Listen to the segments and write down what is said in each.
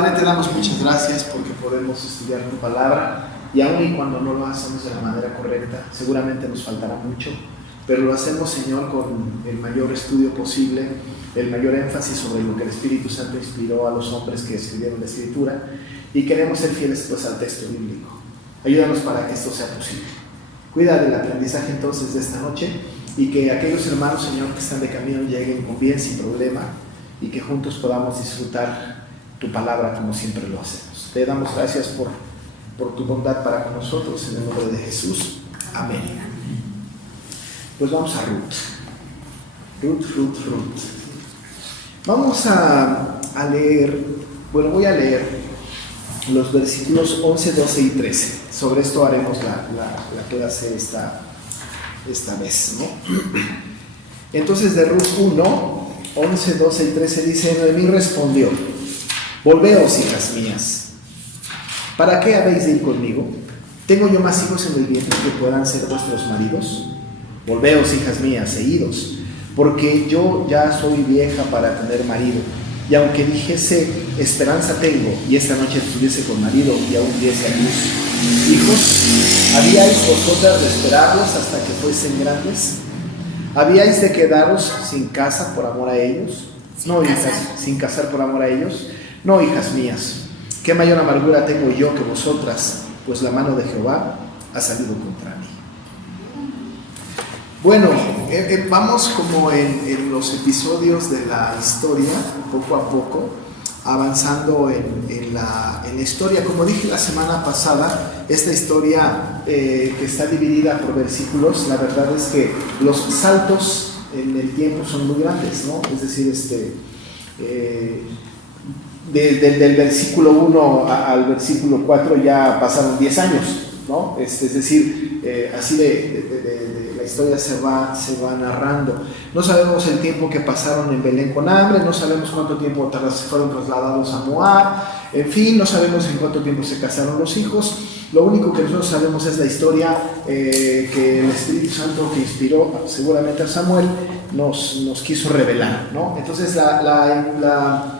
Padre, te damos muchas gracias porque podemos estudiar tu palabra y aun y cuando no lo hacemos de la manera correcta, seguramente nos faltará mucho, pero lo hacemos, Señor, con el mayor estudio posible, el mayor énfasis sobre lo que el Espíritu Santo inspiró a los hombres que escribieron la Escritura, y queremos ser fieles pues al texto bíblico. Ayúdanos para que esto sea posible. Cuida del aprendizaje entonces de esta noche, y que aquellos hermanos, Señor, que están de camino lleguen con bien, sin problema, y que juntos podamos disfrutar tu palabra como siempre lo hacemos. Te damos gracias por tu bondad para con nosotros, en el nombre de Jesús. Amén. Pues vamos a Ruth. Vamos a leer, voy a leer los versículos 11, 12 y 13. Sobre esto haremos la clase esta vez, ¿no? Entonces de Ruth 1, 11, 12 y 13 dice: Noemí respondió: volveos, hijas mías, ¿para qué habéis de ir conmigo? ¿Tengo yo más hijos en el vientre que puedan ser vuestros maridos? Volveos, hijas mías, e idos, porque yo ya soy vieja para tener marido. Y aunque dijese, esperanza tengo, y esta noche estuviese con marido y aún diese a luz hijos, ¿habíais vosotras de esperarlos hasta que fuesen grandes? ¿Habíais de quedaros sin casa por amor a ellos? No, hijas, sin casar por amor a ellos. No, hijas mías, qué mayor amargura tengo yo que vosotras, pues la mano de Jehová ha salido contra mí. Bueno, vamos como en los episodios de la historia, poco a poco, avanzando en la historia. Como dije la semana pasada, esta historia que está dividida por versículos, la verdad es que los saltos en el tiempo son muy grandes, ¿no? Es decir, del versículo 1 al versículo 4 ya pasaron 10 años, ¿no? Es decir, así la historia se va narrando. No sabemos el tiempo que pasaron en Belén con hambre, no sabemos cuánto tiempo fueron trasladados a Moab, en fin, no sabemos en cuánto tiempo se casaron los hijos. Lo único que nosotros sabemos es la historia que el Espíritu Santo, que inspiró seguramente a Samuel, nos quiso revelar, ¿no? Entonces la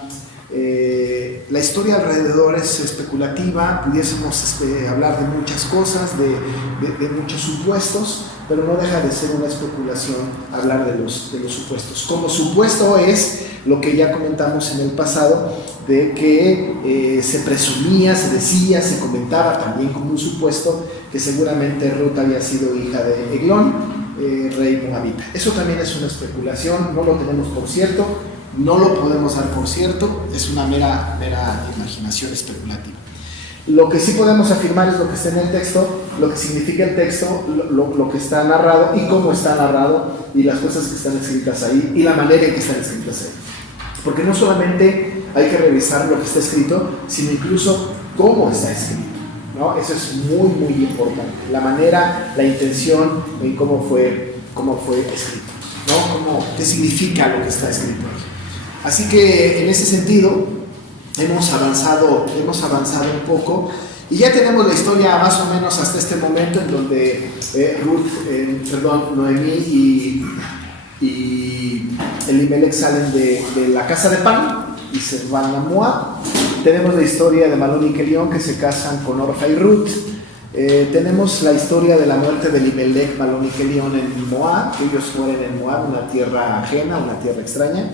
historia alrededor es especulativa, pudiésemos hablar de muchas cosas, de muchos supuestos, pero no deja de ser una especulación hablar de los supuestos. Como supuesto es lo que ya comentamos en el pasado, de que se presumía, se decía, se comentaba también como un supuesto que seguramente Ruth había sido hija de Eglón, rey moabita. Eso también es una especulación, no lo tenemos por cierto, no lo podemos dar por cierto, es una mera imaginación especulativa. Lo que sí podemos afirmar es lo que está en el texto, lo que significa el texto, lo que está narrado y cómo está narrado, y las cosas que están escritas ahí y la manera en que están escritas ahí. Porque no solamente hay que revisar lo que está escrito, sino incluso cómo está escrito, ¿no? Eso es muy importante, la manera, la intención en cómo fue escrito, ¿no? ¿Qué significa lo que está escrito ahí? Así que en ese sentido hemos avanzado un poco y ya tenemos la historia más o menos hasta este momento, en donde Noemí y Elimelech salen de la casa de Pan y se van a Moab. Tenemos la historia de Malón y Kelión, que se casan con Orfa y Ruth. Tenemos la historia de la muerte de Elimelech, Malón y Kelión en Moab. Ellos mueren en Moab, una tierra ajena, una tierra extraña.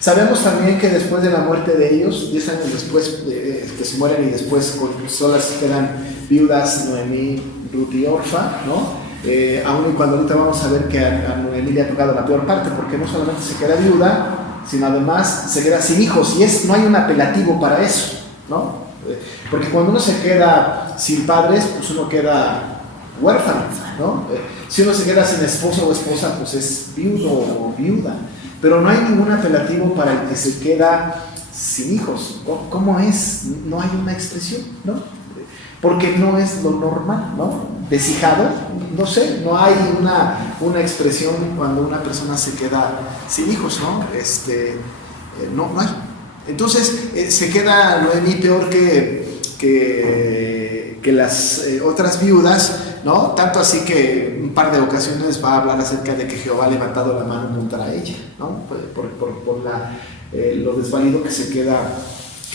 Sabemos también que después de la muerte de ellos, 10 años después que se mueren y después solas quedan viudas Noemí, Ruth y Orfa, ¿no? Aún y cuando ahorita vamos a ver que a Noemí le ha tocado la peor parte, porque no solamente se queda viuda, sino además se queda sin hijos, y no hay un apelativo para eso, ¿no? Porque cuando uno se queda sin padres, pues uno queda huérfano, ¿no? Si uno se queda sin esposo o esposa, pues es viudo o viuda. Pero no hay ningún apelativo para el que se queda sin hijos. ¿Cómo es? No hay una expresión, ¿no? Porque no es lo normal, ¿no? Deshijado, no sé, no hay una expresión cuando una persona se queda sin hijos, ¿no? No hay. Entonces se queda Noemí peor que las otras viudas, ¿no? Tanto así que un par de ocasiones va a hablar acerca de que Jehová ha levantado la mano contra ella, ¿no? Por lo desvalido que se queda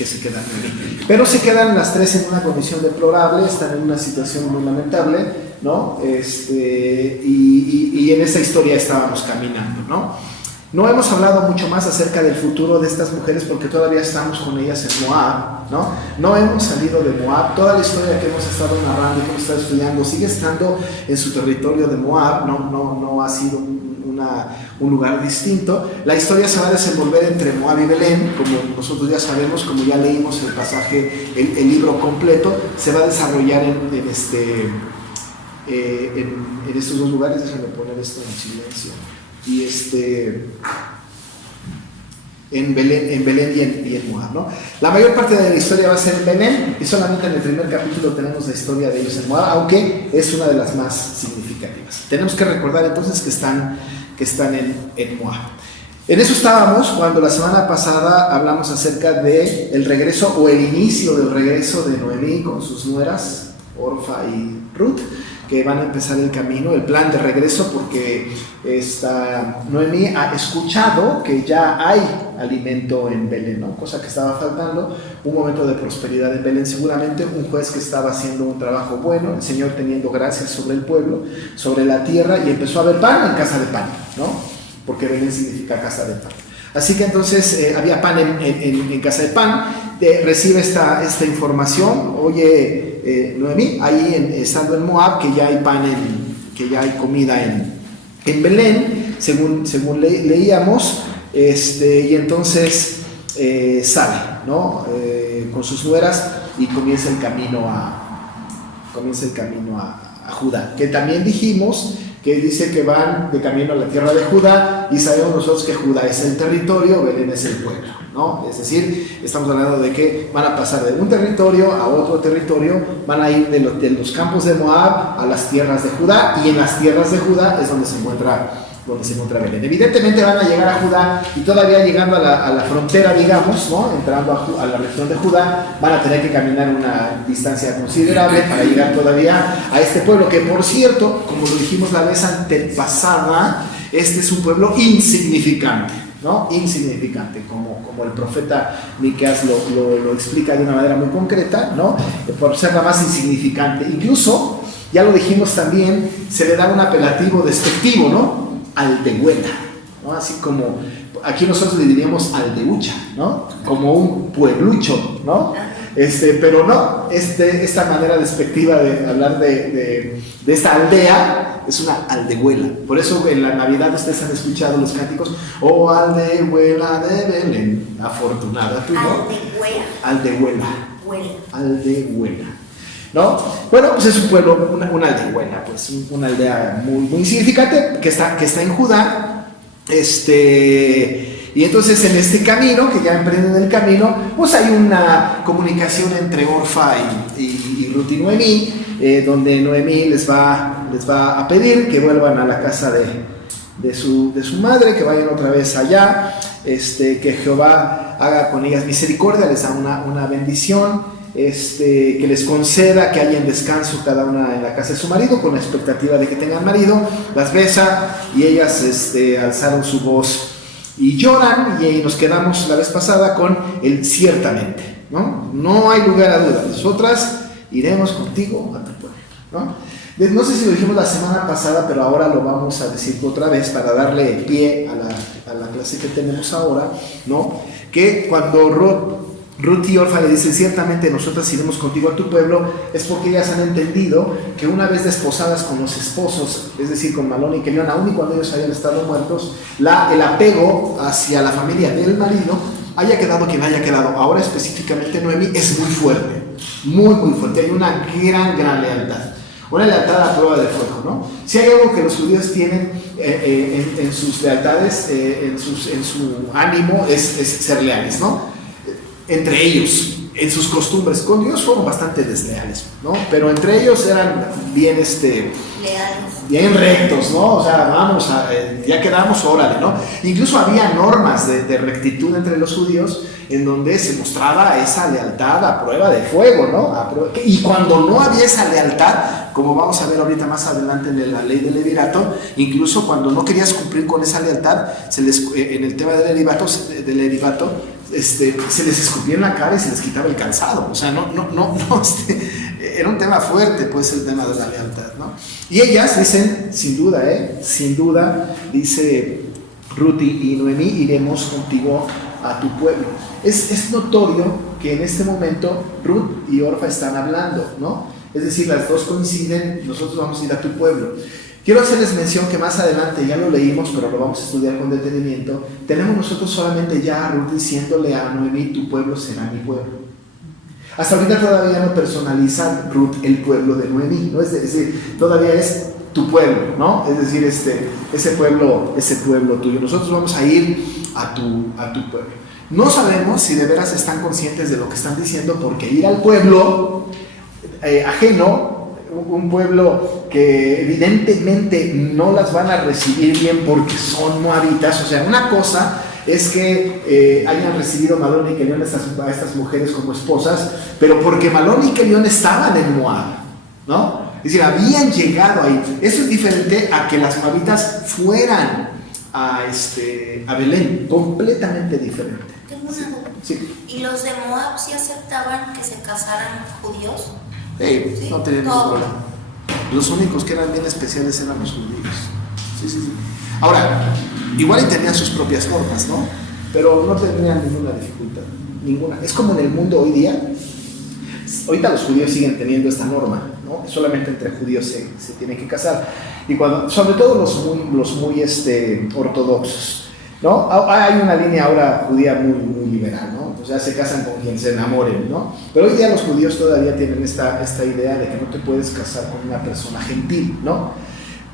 se queda Noemí. Pero se quedan las tres en una condición deplorable, están en una situación muy lamentable, ¿no? Y en esta historia estábamos caminando, ¿no? No hemos hablado mucho más acerca del futuro de estas mujeres porque todavía estamos con ellas en Moab, ¿no? No hemos salido de Moab. Toda la historia que hemos estado narrando y que hemos estado estudiando sigue estando en su territorio de Moab, no ha sido un lugar distinto. La historia se va a desenvolver entre Moab y Belén, como nosotros ya sabemos, como ya leímos el pasaje, el libro completo, se va a desarrollar en estos dos lugares. Déjenme poner esto en silencio. Y en Belén y en Moab, ¿no? La mayor parte de la historia va a ser en Belén y solamente en el primer capítulo tenemos la historia de ellos en Moab, aunque es una de las más significativas. Tenemos que recordar entonces que están en Moab. En eso estábamos cuando la semana pasada hablamos acerca de el regreso o el inicio del regreso de Noemí con sus nueras, Orfa y Ruth, que van a empezar el camino, el plan de regreso, porque Noemí ha escuchado que ya hay alimento en Belén, ¿no? Cosa que estaba faltando, un momento de prosperidad en Belén seguramente, un juez que estaba haciendo un trabajo bueno, el Señor teniendo gracias sobre el pueblo, sobre la tierra, y empezó a haber pan en casa de pan, ¿no? Porque Belén significa casa de pan. Así que entonces había pan en casa de pan. Recibe esta información, oye Noemí, ahí estando en Moab, que ya hay pan, que ya hay comida en Belén, según leíamos, y entonces sale, ¿no? Con sus nueras y comienza el camino a Judá, que también dijimos que dice que van de camino a la tierra de Judá, y sabemos nosotros que Judá es el territorio, Belén es el pueblo, ¿no? Es decir, estamos hablando de que van a pasar de un territorio a otro territorio, van a ir de los campos de Moab a las tierras de Judá, y en las tierras de Judá es donde se encuentra Belén. Evidentemente van a llegar a Judá, y todavía llegando a la frontera, digamos, ¿no? Entrando a la región de Judá, van a tener que caminar una distancia considerable para llegar todavía a este pueblo, que por cierto, como lo dijimos la vez antepasada, este es un pueblo insignificante, ¿no? Insignificante, como el profeta Miqueas lo explica de una manera muy concreta, ¿no? Por ser la más insignificante. Incluso, ya lo dijimos también, se le da un apelativo despectivo, ¿no? Aldehuela, ¿no? Así como aquí nosotros le diríamos aldeucha, ¿no? Como un pueblucho, ¿no? Pero no, esta manera despectiva de hablar de esta aldea es una aldehuela. Por eso en la Navidad ustedes han escuchado los cánticos, oh aldehuela de Belén, afortunada tú, ¿no? Aldehuela, ¿no? Bueno, pues es un pueblo, una aldehuela, pues una aldea muy, muy insignificante que está en Judá, y entonces en este camino, que ya emprenden el camino, pues hay una comunicación entre Orfa y Ruth y Noemí, donde Noemí les va a pedir que vuelvan a la casa de su madre, que vayan otra vez allá, que Jehová haga con ellas misericordia, les da una bendición, que les conceda que hayan descanso cada una en la casa de su marido, con la expectativa de que tengan marido. Las besa y ellas alzaron su voz y lloran, y nos quedamos la vez pasada con el ciertamente, ¿no? No hay lugar a duda, nosotras iremos contigo a tu pueblo, ¿no? No sé si lo dijimos la semana pasada, pero ahora lo vamos a decir otra vez para darle pie a la clase que tenemos ahora, ¿no? Que cuando Ruth y Orfa le dicen ciertamente nosotras iremos contigo a tu pueblo, es porque ellas han entendido que una vez desposadas con los esposos, es decir, con Malón y Kelión, aun y cuando ellos hayan estado muertos, el apego hacia la familia del marido, haya quedado quien haya quedado, ahora específicamente Noemí, es muy fuerte, muy muy fuerte. Hay una gran lealtad, una lealtad a prueba de fuego, ¿no? Si hay algo que los judíos tienen en sus lealtades, en su ánimo, es ser leales, ¿no? Entre ellos, en sus costumbres, con Dios fueron bastante desleales, ¿no? Pero entre ellos eran bien, bien rectos, ¿no? O sea, vamos, ya quedamos, órale, ¿no? Incluso había normas de rectitud entre los judíos en donde se mostraba esa lealtad a prueba de fuego, ¿no? Y cuando no había esa lealtad, como vamos a ver ahorita más adelante en la ley del levirato, incluso cuando no querías cumplir con esa lealtad, en el tema del levirato, se les escupía en la cara y se les quitaba el calzado. O sea, era un tema fuerte, pues, el tema de la lealtad, ¿no? Y ellas dicen, sin duda, dice Ruth y Noemí, iremos contigo a tu pueblo. Es notorio que en este momento Ruth y Orfa están hablando, ¿no? Es decir, las dos coinciden, nosotros vamos a ir a tu pueblo. Quiero hacerles mención que más adelante, ya lo leímos, pero lo vamos a estudiar con detenimiento, tenemos nosotros solamente ya a Ruth diciéndole a Noemí, tu pueblo será mi pueblo. Hasta ahorita todavía no personaliza Ruth el pueblo de Noemí, ¿no? Es decir, todavía es tu pueblo, ¿no? Es decir, ese pueblo tuyo. Nosotros vamos a ir a tu pueblo. No sabemos si de veras están conscientes de lo que están diciendo, porque ir al pueblo ajeno, un pueblo que evidentemente no las van a recibir bien porque son moabitas. O sea, una cosa es que hayan recibido Malón y Kelión a estas mujeres como esposas, pero porque Malón y Kelión estaban en Moab, ¿no? Es decir, habían llegado ahí. Eso es diferente a que las moabitas fueran a Belén, completamente diferente. Tengo una duda. Sí. ¿Y los de Moab sí aceptaban que se casaran judíos? Sí, no tenían ningún problema. Los únicos que eran bien especiales eran los judíos. Sí. Ahora, igual tenían sus propias normas, ¿no? Pero no tendrían ninguna dificultad, ninguna. Es como en el mundo hoy día. Ahorita los judíos siguen teniendo esta norma, ¿no? Solamente entre judíos se tienen que casar. Y sobre todo los muy ortodoxos, ¿no? Hay una línea ahora judía muy liberal, ¿no? O sea, se casan con quien se enamoren, ¿no? Pero hoy día los judíos todavía tienen esta idea de que no te puedes casar con una persona gentil, ¿no?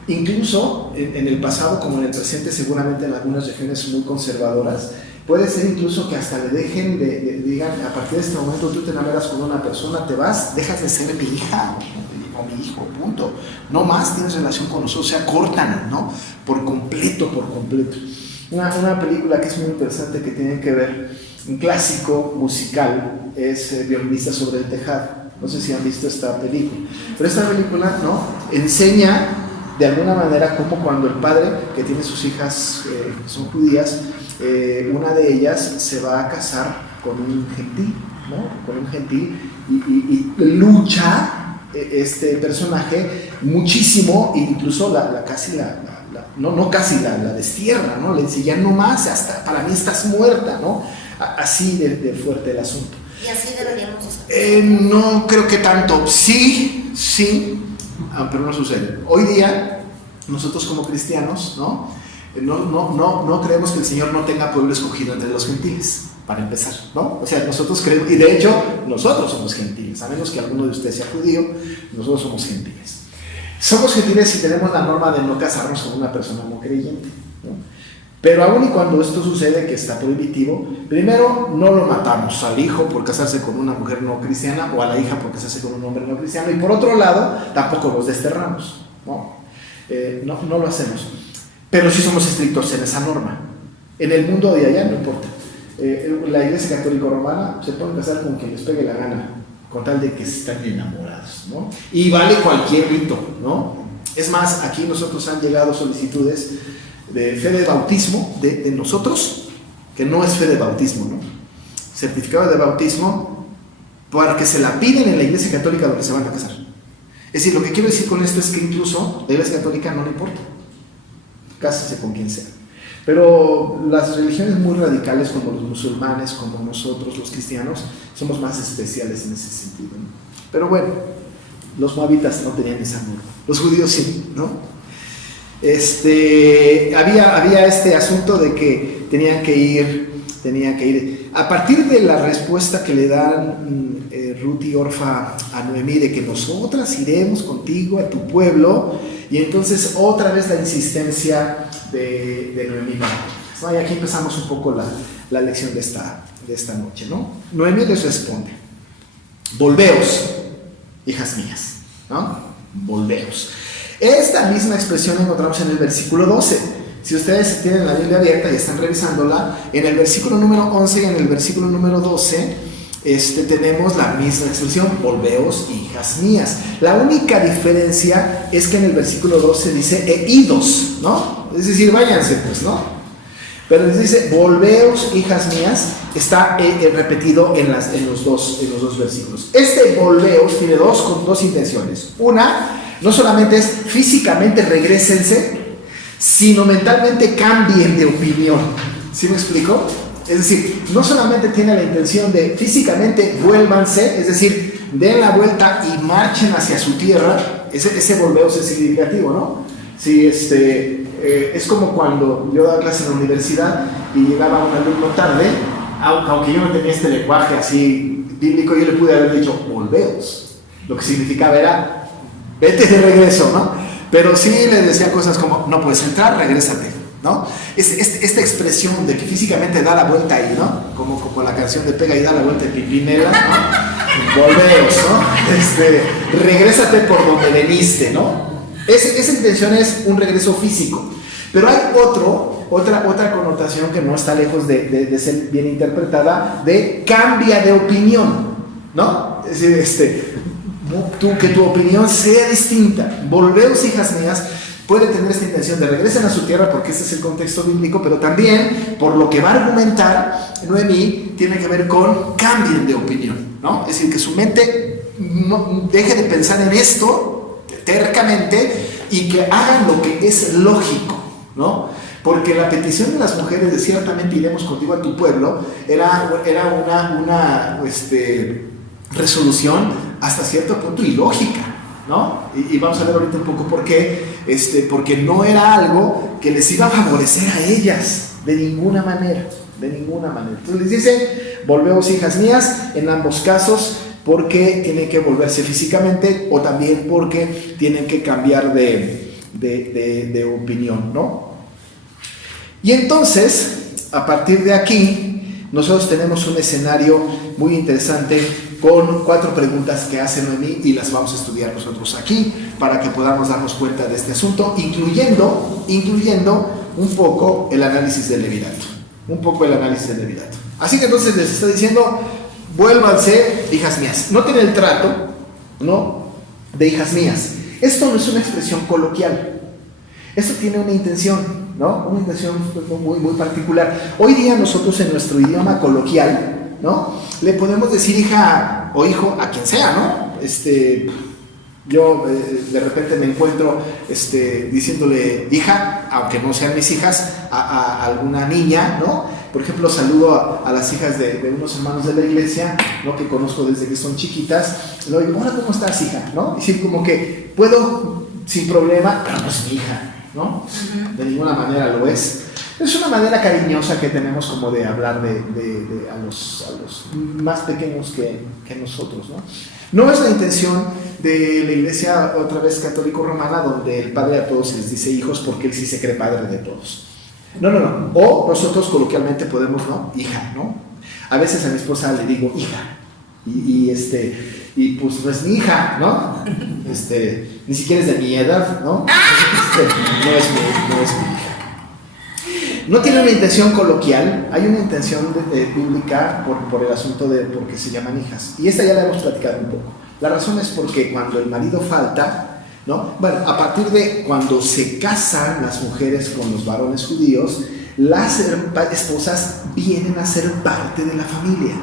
Incluso en el pasado como en el presente, seguramente en algunas regiones muy conservadoras, puede ser incluso que hasta le dejen digan, a partir de este momento tú te enamoras con una persona, te vas, dejas de ser mi hija o mi hijo, punto. No más tienes relación con nosotros, o sea, cortan, ¿no? Por completo. Una película que es muy interesante que tienen que ver, un clásico musical, es Violinista sobre el tejado. No sé si han visto esta película, pero esta película, ¿no?, enseña de alguna manera cómo cuando el padre, que tiene sus hijas que son judías, una de ellas se va a casar con un gentil, ¿no? Con un gentil, y lucha este personaje muchísimo, e incluso la destierra, ¿no? Le dice, ya no más, hasta para mí estás muerta, ¿no? Así de fuerte el asunto. ¿Y así deberíamos hacer? No creo que tanto. Sí, pero no sucede. Hoy día, nosotros como cristianos, ¿no? No creemos que el Señor no tenga pueblo escogido entre los gentiles, para empezar, ¿no? O sea, nosotros creemos, y de hecho, nosotros somos gentiles, a menos que alguno de ustedes sea judío, nosotros somos gentiles. Somos gentiles si tenemos la norma de no casarnos con una persona no creyente, ¿no? Pero aún y cuando esto sucede, que está prohibitivo, primero no lo matamos al hijo por casarse con una mujer no cristiana, o a la hija por casarse con un hombre no cristiano, y por otro lado, tampoco los desterramos, ¿no? No lo hacemos. Pero sí somos estrictos en esa norma. En el mundo de allá no importa. La Iglesia Católica Romana se pueden casar con quien les pegue la gana, con tal de que están enamorados, ¿no? Y vale cualquier rito, ¿no? Es más, aquí nosotros han llegado solicitudes de fe de bautismo de nosotros, que no es fe de bautismo, ¿no? Certificado de bautismo, porque se la piden en la Iglesia Católica donde se van a casar. Es decir, lo que quiero decir con esto es que incluso la Iglesia Católica no le importa, cásese con quien sea. Pero las religiones muy radicales, como los musulmanes, como nosotros los cristianos, somos más especiales en ese sentido, ¿no? Pero bueno, los moabitas no tenían esa norma, los judíos sí, ¿no? Había este asunto de que tenían que ir. A partir de la respuesta que le dan Ruth y Orfa a Noemí, de que nosotras iremos contigo a tu pueblo, y entonces otra vez la insistencia de Noemí, ¿no? Y aquí empezamos un poco la lección de esta noche, ¿no? Noemí les responde: volveos, hijas mías, ¿no? Volveos. Esta misma expresión la encontramos en el versículo 12. Si ustedes tienen la Biblia abierta y están revisándola, en el versículo número 11 y en el versículo número 12 tenemos la misma expresión: volveos, hijas mías. La única diferencia es que en el versículo 12 dice idos, ¿no? Es decir, váyanse, pues, ¿no? Pero les dice volveos, hijas mías, está repetido en los dos versículos. Este volveos tiene dos intenciones. Una, no solamente es físicamente regrésense, sino mentalmente cambien de opinión. ¿Sí me explico? Es decir, no solamente tiene la intención de físicamente vuélvanse, es decir, den la vuelta y marchen hacia su tierra. Ese volveos es significativo, ¿no? Sí, es como cuando yo daba clase en la universidad y llegaba un alumno tarde, aunque yo no tenía este lenguaje así bíblico, yo le pude haber dicho volveos. Lo que significaba era vete de regreso, ¿no? Pero sí le decía cosas como no puedes entrar, regrésate, ¿no? Esta expresión de que físicamente da la vuelta ahí, ¿no? Como la canción de Pega y da la vuelta de Pimpinela, ¿no? Volveos, ¿no? Regrésate por donde veniste, ¿no? Esa intención es un regreso físico. Pero hay otra connotación que no está lejos de ser bien interpretada, de cambia de opinión, ¿no? Es decir, que tu opinión sea distinta. Volveos, hijas mías, puede tener esta intención de regresen a su tierra, porque ese es el contexto bíblico, pero también, por lo que va a argumentar Noemí, tiene que ver con cambien de opinión, ¿no? Es decir, que su mente no deje de pensar en esto tercamente y que hagan lo que es lógico, ¿no? Porque la petición de las mujeres de ciertamente iremos contigo a tu pueblo era una resolución hasta cierto punto ilógica, ¿no? Y vamos a ver ahorita un poco por qué, porque no era algo que les iba a favorecer a ellas de ninguna manera, Entonces les dice, volveos, hijas mías, en ambos casos, porque tienen que volverse físicamente o también porque tienen que cambiar de opinión, ¿no? Y entonces, a partir de aquí, nosotros tenemos un escenario muy interesante con 4 preguntas que hace Noemí y las vamos a estudiar nosotros aquí para que podamos darnos cuenta de este asunto, incluyendo un poco el análisis del levirato. Así que entonces les está diciendo, vuélvanse, hijas mías. Noten el trato, ¿no? De hijas mías. Esto no es una expresión coloquial. Esto tiene una intención, ¿no? Una intención muy, muy particular. Hoy día nosotros en nuestro idioma coloquial, ¿no? Le podemos decir hija o hijo a quien sea, ¿no? Yo de repente me encuentro diciéndole hija, aunque no sean mis hijas, a alguna niña, ¿no? Por ejemplo, saludo a las hijas de unos hermanos de la iglesia, ¿no? Que conozco desde que son chiquitas. Y luego digo, hola, ¿cómo estás, hija? ¿No? Y sí, como que puedo sin problema, pero no es mi hija, ¿no? De ninguna manera lo es. Es una manera cariñosa que tenemos como de hablar a los más pequeños que nosotros, ¿no? No es la intención de la iglesia, otra vez católico-romana, donde el padre a todos les dice hijos porque él sí se cree padre de todos. No. O nosotros coloquialmente podemos, ¿no? Hija, ¿no? A veces a mi esposa le digo hija. Y pues no es mi hija, ¿no? Ni siquiera es de mi edad, ¿no? No es mi hija. No tiene una intención coloquial, hay una intención bíblica por el asunto de por qué se llaman hijas. Y esta ya la hemos platicado un poco. La razón es porque cuando el marido falta, ¿no? Bueno, a partir de cuando se casan las mujeres con los varones judíos, las esposas vienen a ser parte de la familia,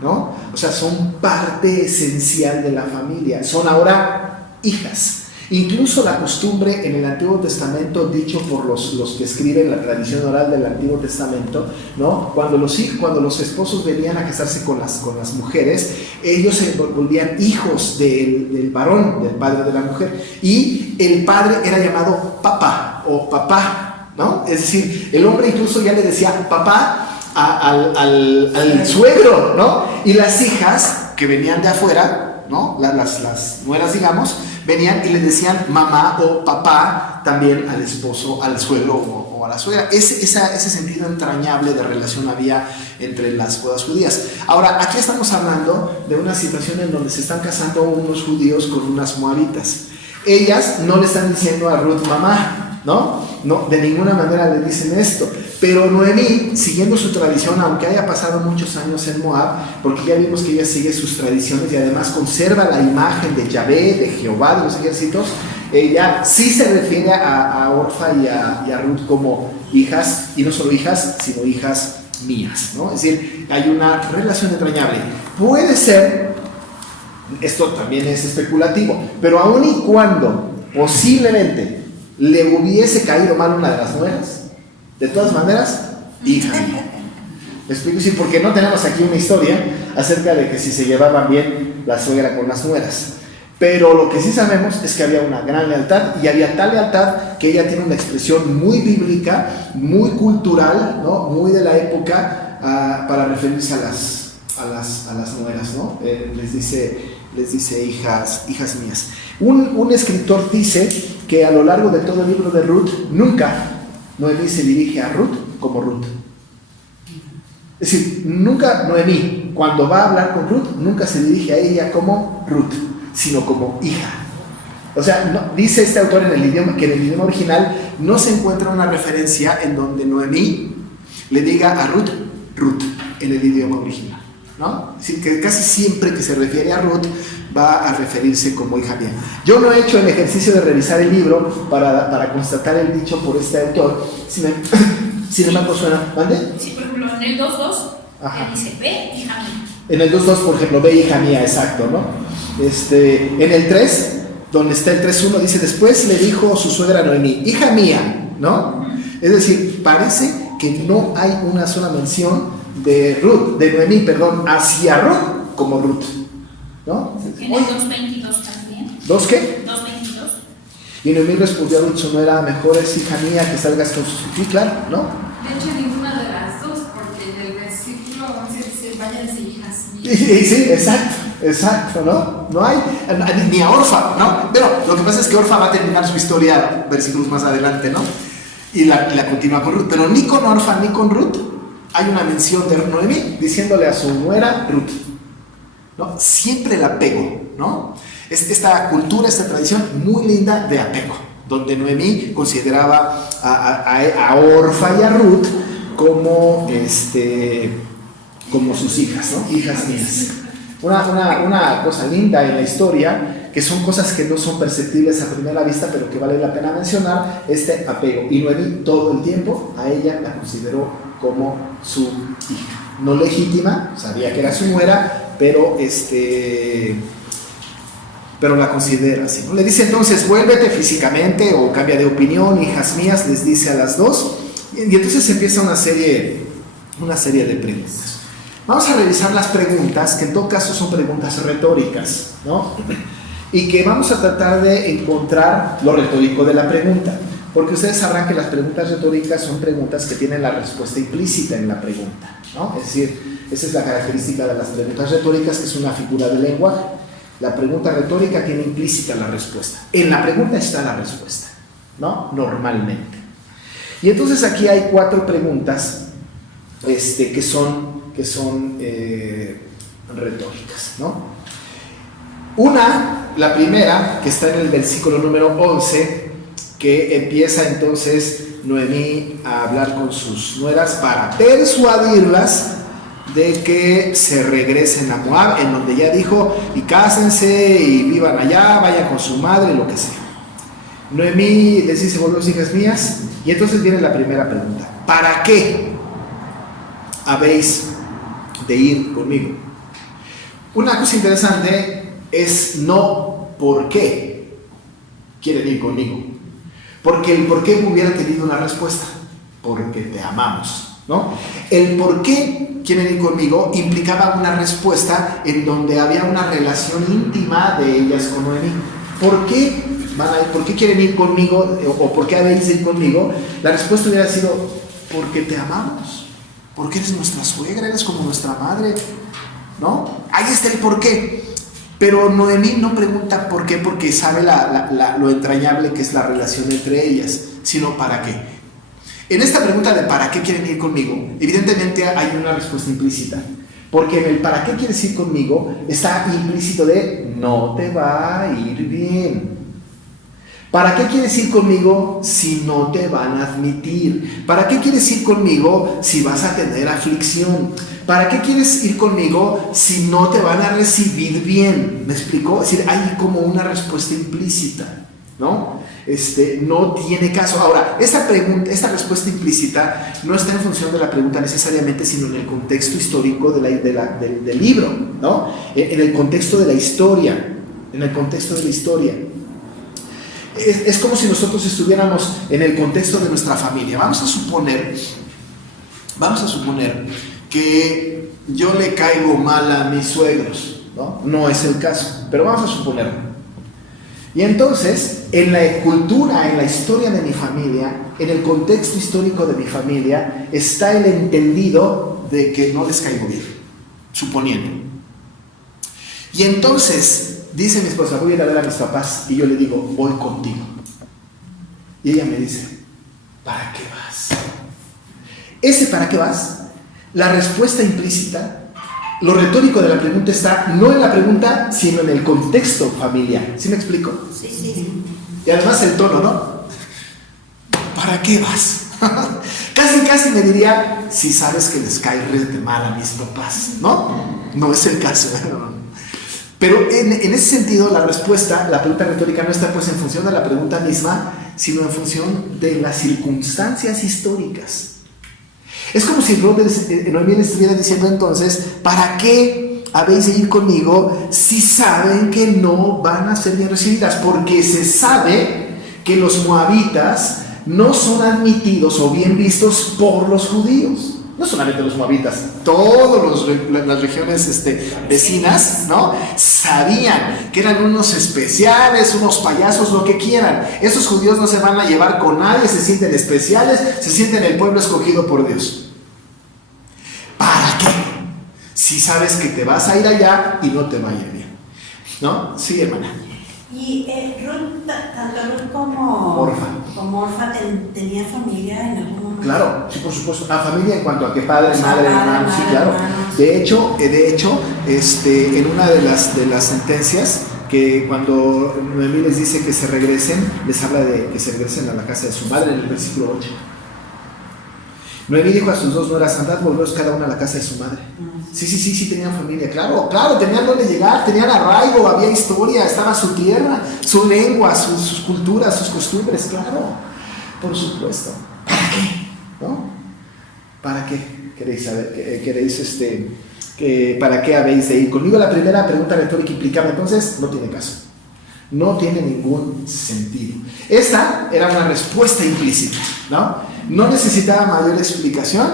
¿no? O sea, son parte esencial de la familia, son ahora hijas. Incluso la costumbre en el Antiguo Testamento, dicho por los que escriben la tradición oral del Antiguo Testamento, ¿no? Cuando los esposos venían a casarse con las mujeres, ellos se volvían hijos del varón, del padre de la mujer, y el padre era llamado papá o papá, ¿no? Es decir, el hombre incluso ya le decía papá al suegro, ¿no? Y las hijas que venían de afuera, ¿no? Las nueras, digamos, venían y le decían mamá o papá también al esposo, al suegro o a la suegra. Ese sentido entrañable de relación había entre las bodas judías. Ahora, aquí estamos hablando de una situación en donde se están casando unos judíos con unas moabitas. Ellas no le están diciendo a Ruth mamá, ¿no? No, de ninguna manera le dicen esto. Pero Noemí, siguiendo su tradición, aunque haya pasado muchos años en Moab, porque ya vimos que ella sigue sus tradiciones y además conserva la imagen de Yahvé, de Jehová, de los ejércitos, ella sí se refiere a Orfa y a Ruth como hijas, y no solo hijas, sino hijas mías, ¿no? Es decir, hay una relación entrañable. Puede ser, esto también es especulativo, pero aun y cuando posiblemente le hubiese caído mal una de las nueras, de todas maneras, hija mía. ¿Me explico? Sí, porque no tenemos aquí una historia acerca de que si se llevaban bien la suegra con las nueras. Pero lo que sí sabemos es que había una gran lealtad, y había tal lealtad que ella tiene una expresión muy bíblica, muy cultural, ¿no? Muy de la época, para referirse a las nueras, ¿no? Les dice hijas mías. Un escritor dice que a lo largo de todo el libro de Ruth, nunca Noemí se dirige a Ruth como Ruth. Es decir, nunca Noemí, cuando va a hablar con Ruth, nunca se dirige a ella como Ruth, sino como hija. O sea, no, dice este autor en el idioma, que en el idioma original no se encuentra una referencia en donde Noemí le diga a Ruth, Ruth, en el idioma original, ¿no? Es decir, que casi siempre que se refiere a Ruth va a referirse como hija mía. Yo no he hecho el ejercicio de revisar el libro para constatar el dicho por este autor. Sin embargo, suena, ¿mande? Sí, por ejemplo, en el 2.2 dice, ve, hija mía. En el 2.2, por ejemplo, ve, hija mía, exacto, ¿no? En el 3, donde está el 3.1, dice, después le dijo su suegra Noemí, hija mía, ¿no? Es decir, parece que no hay una sola mención de Noemí, perdón, hacia Ruth como Ruth, ¿no? En el 2.22 también. ¿2 qué? 2.22. Y Noemí respondió a Ruth, su nuera, mejor es, hija mía, que salgas con su claro, ¿no? De hecho, ninguna de las dos, porque en el versículo 11 dice, váyanse hijas mías. Sí, exacto, ¿no? No hay, ni a Orfa, ¿no? Pero lo que pasa es que Orfa va a terminar su historia versículos más adelante, ¿no? Y la continúa con Ruth, pero ni con Orfa ni con Ruth hay una mención de Noemí diciéndole a su nuera Ruth, ¿no? Siempre el apego, ¿no? Es esta cultura, esta tradición muy linda de apego, donde Noemí consideraba a Orfa y a Ruth como sus hijas, ¿no? Hijas mías. Una cosa linda en la historia, que son cosas que no son perceptibles a primera vista, pero que vale la pena mencionar, este apego. Y Noemí todo el tiempo a ella la consideró como su hija. No legítima, sabía que era su nuera, pero la considera así, ¿no? Le dice entonces, vuélvete físicamente o cambia de opinión, hijas mías, les dice a las dos. Y entonces empieza una serie de preguntas. Vamos a revisar las preguntas, que en todo caso son preguntas retóricas, ¿no? Y que vamos a tratar de encontrar lo retórico de la pregunta, porque ustedes sabrán que las preguntas retóricas son preguntas que tienen la respuesta implícita en la pregunta, ¿no? Es decir, esa es la característica de las preguntas retóricas, que es una figura de lenguaje. La pregunta retórica tiene implícita la respuesta. En la pregunta está la respuesta, ¿no? Normalmente. Y entonces aquí hay 4 preguntas que son retóricas, ¿no? La primera, que está en el versículo número 11, que empieza entonces Noemí a hablar con sus nueras para persuadirlas de que se regresen a Moab, en donde ya dijo, y cásense y vivan allá, vayan con su madre, lo que sea. Noemí les dice, volveos hijas mías, y entonces viene la primera pregunta, ¿para qué habéis de ir conmigo? Una cosa interesante es no por qué quieren ir conmigo, porque el por qué hubiera tenido una respuesta, porque te amamos, ¿no? El por qué quieren ir conmigo implicaba una respuesta en donde había una relación íntima de ellas con Noemí. ¿Por qué quieren ir conmigo o por qué habéis de ir conmigo? La respuesta hubiera sido, porque te amamos, porque eres nuestra suegra, eres como nuestra madre, ¿no? Ahí está el por qué. Pero Noemí no pregunta por qué, porque sabe lo entrañable que es la relación entre ellas, sino para qué. En esta pregunta de ¿para qué quieren ir conmigo? Evidentemente hay una respuesta implícita, porque en el ¿para qué quieres ir conmigo? Está implícito de no te va a ir bien. ¿Para qué quieres ir conmigo si no te van a admitir? ¿Para qué quieres ir conmigo si vas a tener aflicción? ¿Para qué quieres ir conmigo si no te van a recibir bien? ¿Me explicó? Es decir, hay como una respuesta implícita, ¿no? no tiene caso. Ahora, esta respuesta implícita no está en función de la pregunta necesariamente, sino en el contexto histórico del libro, ¿no? En el contexto de la historia. En el contexto de la historia. Es como si nosotros estuviéramos en el contexto de nuestra familia. Vamos a suponer que yo le caigo mal a mis suegros, ¿no? No es el caso, pero vamos a suponerlo. Y entonces, en la cultura, en la historia de mi familia, en el contexto histórico de mi familia, está el entendido de que no les caigo bien, suponiendo. Y entonces, dice mi esposa, voy a ir a ver a mis papás, y yo le digo, voy contigo. Y ella me dice, ¿para qué vas? Ese ¿para qué vas? La respuesta implícita, lo retórico de la pregunta está no en la pregunta, sino en el contexto familiar. ¿Sí me explico? Sí. Y además el tono, ¿no? ¿Para qué vas? Casi me diría, si sabes que les cae re de mal a mis papás, ¿no? No es el caso, ¿no? Pero en ese sentido, la respuesta, la pregunta retórica no está pues en función de la pregunta misma, sino en función de las circunstancias históricas. Es como si Noemí le estuviera diciendo entonces, ¿para qué habéis de ir conmigo si saben que no van a ser bien recibidas? Porque se sabe que los moabitas no son admitidos o bien vistos por los judíos. No solamente los moabitas, todas las regiones vecinas, ¿no? Sabían que eran unos especiales, unos payasos, lo que quieran. Esos judíos no se van a llevar con nadie, se sienten especiales, se sienten el pueblo escogido por Dios. ¿Para qué? Si sabes que te vas a ir allá y no te va a ir bien, ¿no? Sí, hermana. Y Ruth, tanto Ruth como Orfa tenía familia en algún momento. Claro, sí, por supuesto. A familia en cuanto a que padre, madre, hermano, sí, claro. De hecho, en una de las sentencias, que cuando Noemí les dice que se regresen, les habla de que se regresen a la casa de su madre en el versículo 8. Noemí dijo a sus dos nueras, andad, volveos cada una a la casa de su madre. Sí, tenían familia, claro, tenían donde llegar, tenían arraigo, había historia, estaba su tierra, su lengua, sus culturas, sus costumbres, claro, por supuesto. ¿Para qué? ¿No? ¿Para qué? ¿Queréis saber? ¿Para qué habéis de ir conmigo? La primera pregunta retórica implicaba entonces, no tiene caso. No tiene ningún sentido. Esta era una respuesta implícita, ¿no? No necesitaba mayor explicación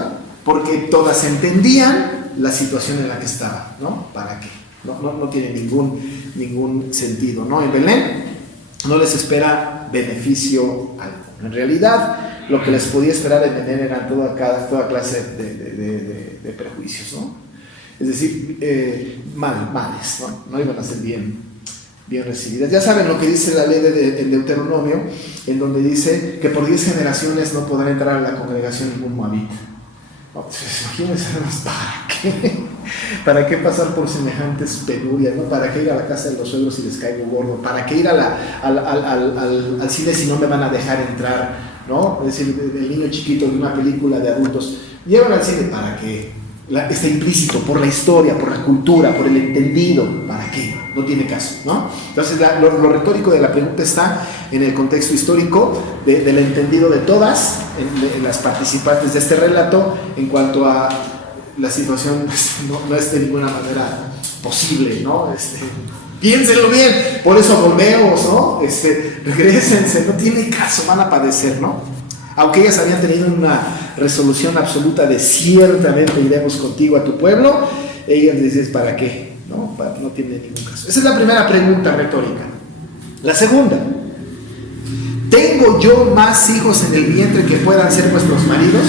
porque todas entendían la situación en la que estaba, ¿no? ¿Para qué? No tiene ningún sentido, ¿no? En Belén no les espera beneficio alguno. En realidad, lo que les podía esperar en Belén eran toda clase de prejuicios, ¿no? Es decir, males, ¿no? No iban a ser bien recibidas. Ya saben lo que dice la ley de Deuteronomio, en donde dice que por 10 generaciones no podrá entrar a la congregación ningún moabita. No, pues, imagínense, ¿para qué? ¿Para qué pasar por semejantes penurias? ¿No? ¿Para qué ir a la casa de los suegros si les caigo gordo? ¿Para qué ir al cine si no me van a dejar entrar? ¿No? Es decir, el niño chiquito de una película de adultos, llevan al cine, ¿para qué? Está implícito por la historia, por la cultura, por el entendido. ¿Para qué? No tiene caso, ¿no? Entonces lo retórico de la pregunta está en el contexto histórico del entendido de todas en las participantes de este relato en cuanto a la situación. No es de ninguna manera posible, ¿no? Piénsenlo bien, por eso volvemos, ¿no? Regrésense, no tiene caso, van a padecer, ¿no? Aunque ellas habían tenido una resolución absoluta de ciertamente iremos contigo a tu pueblo, ellas les dicen, ¿para qué? No tiene ningún caso. Esa es la primera pregunta retórica. La segunda, ¿tengo yo más hijos en el vientre que puedan ser vuestros maridos?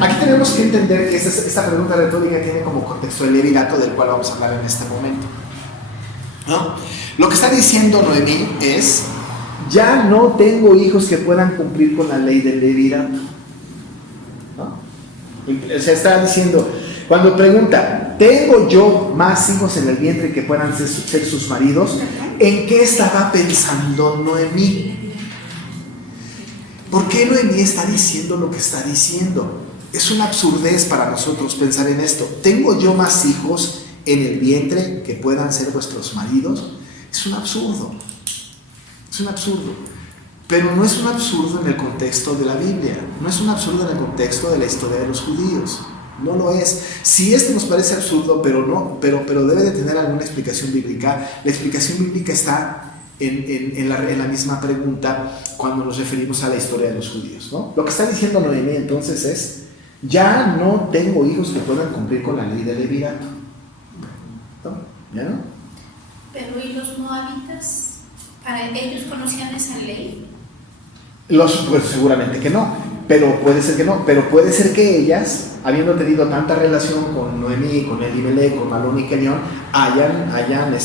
Aquí tenemos que entender que esta pregunta retórica tiene como contexto el levirato del cual vamos a hablar en este momento, ¿no? Lo que está diciendo Noemí es, ya no tengo hijos que puedan cumplir con la ley del levirato, ¿no? O sea, está diciendo, cuando pregunta, ¿tengo yo más hijos en el vientre que puedan ser sus maridos? ¿En qué estaba pensando Noemí? ¿Por qué Noemí está diciendo lo que está diciendo? Es una absurdez para nosotros pensar en esto. ¿Tengo yo más hijos en el vientre que puedan ser vuestros maridos? Es un absurdo. Es un absurdo. Pero no es un absurdo en el contexto de la Biblia, no es un absurdo en el contexto de la historia de los judíos, no lo es. Si esto nos parece absurdo, pero debe de tener alguna explicación bíblica, la explicación bíblica está en la misma pregunta cuando nos referimos a la historia de los judíos, ¿no? Lo que está diciendo Noemí entonces es: ya no tengo hijos que puedan cumplir con la ley del levirato, ¿no? ¿Ya no? Pero ¿y los moabitas? ¿Para ellos conocían esa ley? Pues seguramente que no, pero puede ser que no, pero puede ser que ellas, habiendo tenido tanta relación con Noemí, con Elimelech, con Malón y Kelión, hayan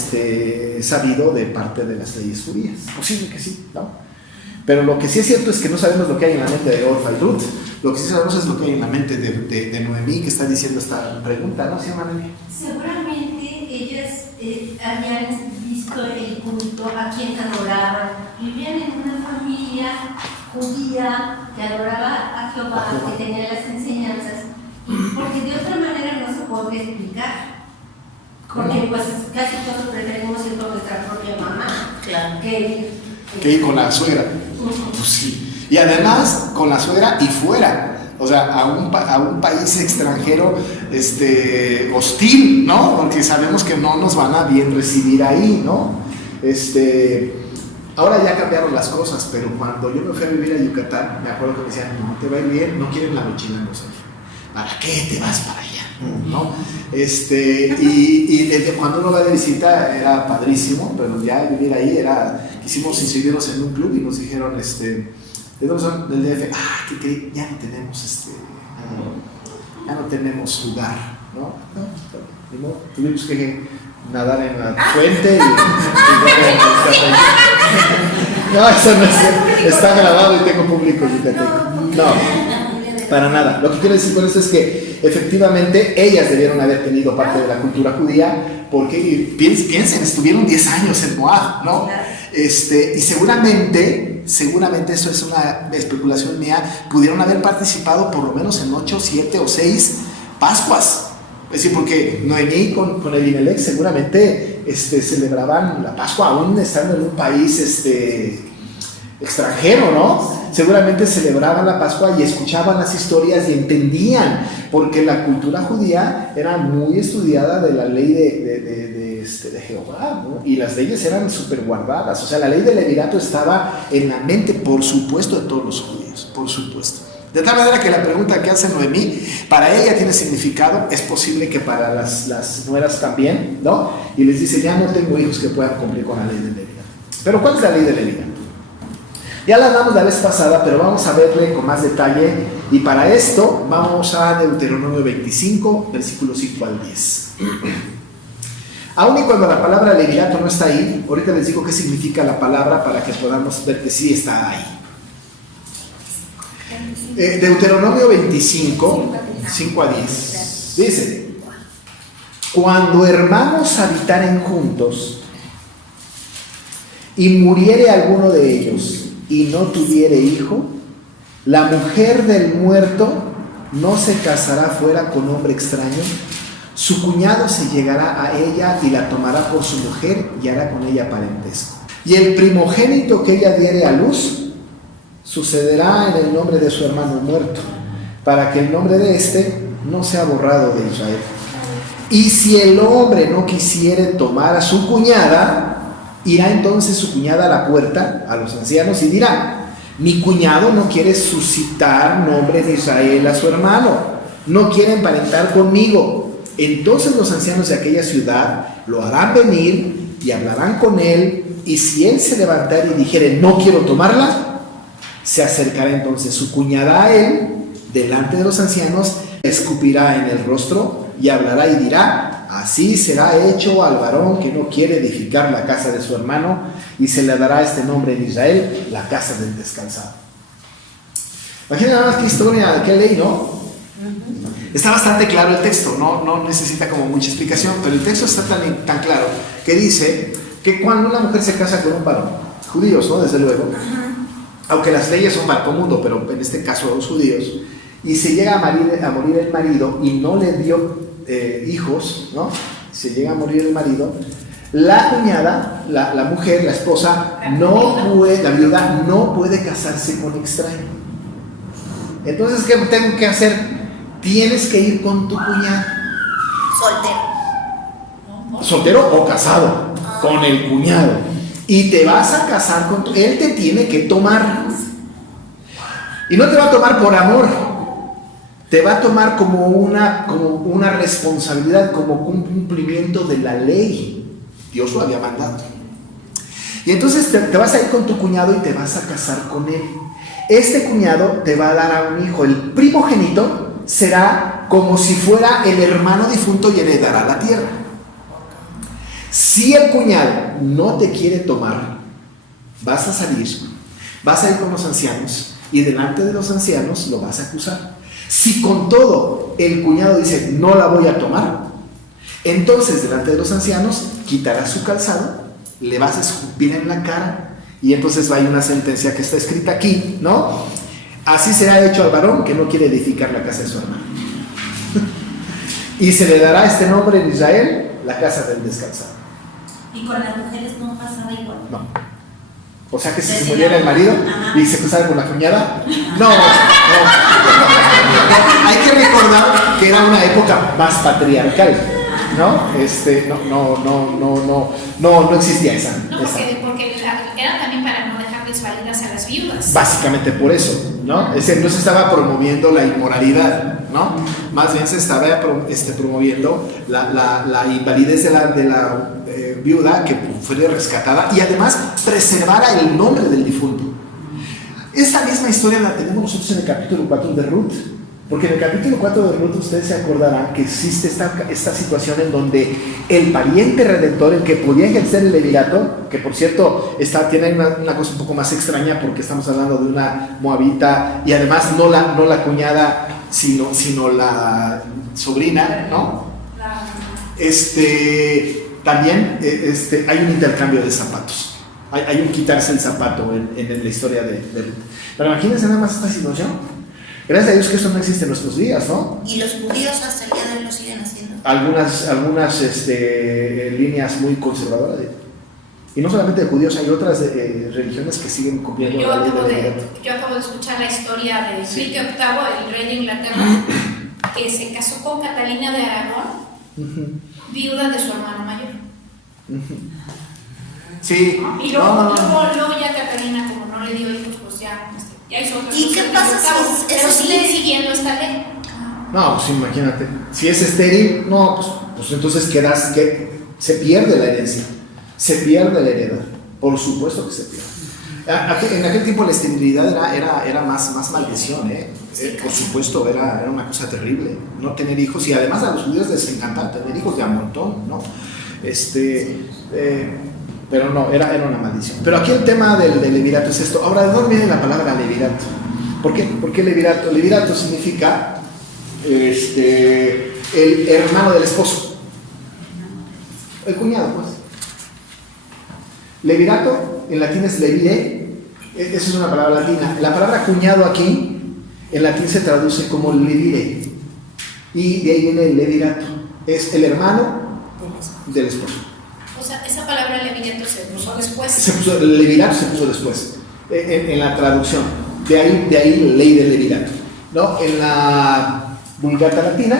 sabido de parte de las leyes judías. Posible que sí, ¿no? Pero lo que sí es cierto es que no sabemos lo que hay en la mente de Orfa y Ruth. Lo que sí sabemos es lo que hay en la mente de Noemí, que está diciendo esta pregunta, ¿no? ¿Sí, Noemí? Seguramente ellas habían visto el culto a quien adoraban. Vivían en una familia judía que adoraba a Jehová, que tenía las enseñanzas, porque de otra manera no se podría explicar. Porque pues casi todos preferimos ir con nuestra propia mamá, Claro. que ir con la suegra. Pues sí. Y además con la suegra y fuera. O sea, a un país extranjero hostil, ¿no? Porque sabemos que no nos van a bien recibir ahí, ¿no? Ahora ya cambiaron las cosas, pero cuando yo me fui a vivir a Yucatán, me acuerdo que me decían: no te va a ir bien, no quieren la mochilangos aquí. ¿Para qué te vas para allá? ¿No? Y cuando uno va de visita era padrísimo, pero ya vivir ahí quisimos inscribirnos en un club y nos dijeron, ¿de dónde son? Del DF. ¿Qué? Ya no tenemos ya no tenemos lugar, ¿no? Tuvimos que nadar en la fuente no, eso no es cierto. Está grabado y tengo público en Yucatán. No, para nada. Lo que quiero decir con esto es que efectivamente ellas debieron haber tenido parte de la cultura judía, porque piensen, estuvieron 10 años en Moab, ¿no? Y seguramente eso es una especulación mía, pudieron haber participado por lo menos en 8, 7 o 6 Pascuas. Es decir, porque Noemí con Elimelech seguramente celebraban la Pascua aún estando en un país extranjero, ¿no? Seguramente celebraban la Pascua y escuchaban las historias y entendían, porque la cultura judía era muy estudiada de la ley de Jehová, ¿no? Y las leyes eran súper guardadas. O sea, la ley del levirato estaba en la mente, por supuesto, de todos los judíos, por supuesto. De tal manera que la pregunta que hace Noemí, para ella tiene significado, es posible que para las nueras también, ¿no? Y les dice: ya no tengo hijos que puedan cumplir con la ley del levirato. Pero ¿cuál es la ley del levirato? Ya la hablamos la vez pasada, pero vamos a verle con más detalle, y para esto vamos a Deuteronomio 25, versículos 5 al 10. Aún y cuando la palabra levirato no está ahí, ahorita les digo qué significa la palabra para que podamos ver que sí está ahí. Deuteronomio 25, 5 a 10. Dice: cuando hermanos habitaren juntos y muriere alguno de ellos y no tuviere hijo, la mujer del muerto no se casará fuera con hombre extraño, su cuñado se llegará a ella y la tomará por su mujer y hará con ella parentesco. Y el primogénito que ella diere a luz sucederá en el nombre de su hermano muerto, para que el nombre de éste no sea borrado de Israel. Y si el hombre no quisiere tomar a su cuñada, irá entonces su cuñada a la puerta, a los ancianos, y dirá: mi cuñado no quiere suscitar nombre de Israel a su hermano, no quiere emparentar conmigo. Entonces los ancianos de aquella ciudad lo harán venir y hablarán con él, y si él se levantara y dijere: no quiero tomarla, se acercará entonces su cuñada a él delante de los ancianos, escupirá en el rostro y hablará y dirá: así será hecho al varón que no quiere edificar la casa de su hermano, y se le dará este nombre en Israel, la casa del descansado. Imaginen nada más qué historia, qué ley, ¿no? Está bastante claro el texto, no necesita como mucha explicación, pero el texto está tan claro que dice que cuando una mujer se casa con un varón, judíos, ¿no? Desde luego, aunque las leyes son para todo el mundo, pero en este caso los judíos, y se llega a morir el marido y no le dio hijos, ¿no? Se llega a morir el marido, La cuñada, la mujer, la esposa, la viuda no puede casarse con extraño. Entonces, ¿qué tengo que hacer? Tienes que ir con tu cuñado. Soltero o casado, con el cuñado. Y te vas a casar con él te tiene que tomar. Y no te va a tomar por amor. Te va a tomar como una responsabilidad, como un cumplimiento de la ley. Dios lo había mandado. Y entonces te vas a ir con tu cuñado y te vas a casar con él. Este cuñado te va a dar a un hijo. El primogénito será como si fuera el hermano difunto y heredará la tierra. Si el cuñado no te quiere tomar, vas a salir, vas a ir con los ancianos y delante de los ancianos lo vas a acusar. Si con todo el cuñado dice no la voy a tomar, entonces delante de los ancianos quitarás su calzado, le vas a escupir en la cara y entonces va a ir una sentencia que está escrita aquí, ¿no? Así será hecho al varón que no quiere edificar la casa de su hermano. Y se le dará este nombre en Israel, la casa del descalzado. ¿Y con las mujeres no pasaba igual? No. O sea que si se muriera el marido y se casara con la cuñada, no. Hay que recordar que era una época más patriarcal, ¿no? No existía esa. No, porque era también para no dejarles válidas a las viudas. Básicamente por eso, ¿no? No se estaba promoviendo la inmoralidad, ¿no? Más bien se estaba promoviendo la invalidez de la viuda que fuera rescatada y además preservara el nombre del difunto. Esta misma historia la tenemos nosotros en el capítulo 4 de Ruth, porque en el capítulo 4 de Ruth ustedes se acordarán que existe esta situación en donde el pariente redentor, el que podía ejercer el levirato, que por cierto tiene una cosa un poco más extraña porque estamos hablando de una moabita y además no la cuñada sino la sobrina, ¿no? También hay un intercambio de zapatos, hay un quitarse el zapato en la historia de Ruth. Pero imagínense nada más esta situación. Gracias a Dios que esto no existe en nuestros días, ¿no? Y los judíos hasta el día de hoy lo siguen haciendo. Algunas líneas muy conservadoras. Y no solamente de judíos, hay otras religiones que siguen cumpliendo Yo la ley acabo de escuchar la historia de Enrique VIII, el rey de Inglaterra, que se casó con Catalina de Aragón, viuda de su hermano mayor. Sí. Y luego ya Catalina, como no le dio hijos, pues ya hizo otras. ¿Y qué pasa si pero es siguen siguiendo esta ley? No, pues imagínate. Si es estéril, no, pues entonces se pierde la herencia. Se pierde la heredad. Por supuesto que se pierde. En aquel tiempo la esterilidad era más maldición, por supuesto, era una cosa terrible. No tener hijos, y además a los judíos les encantaba tener hijos de a montón, ¿no? Pero no, era una maldición. Pero aquí el tema del levirato es esto. Ahora, ¿de dónde viene la palabra levirato? ¿Por qué? ¿Por qué levirato? Levirato significa el hermano del esposo. El cuñado, pues. Levirato en latín es levire, esa es una palabra latina. La palabra cuñado aquí en latín se traduce como levire, y de ahí viene el levirato, es el hermano del esposo. O sea, esa palabra levirato se puso después. El levirato se puso después en la traducción, de ahí ley del levirato, ¿no? En la Vulgata latina,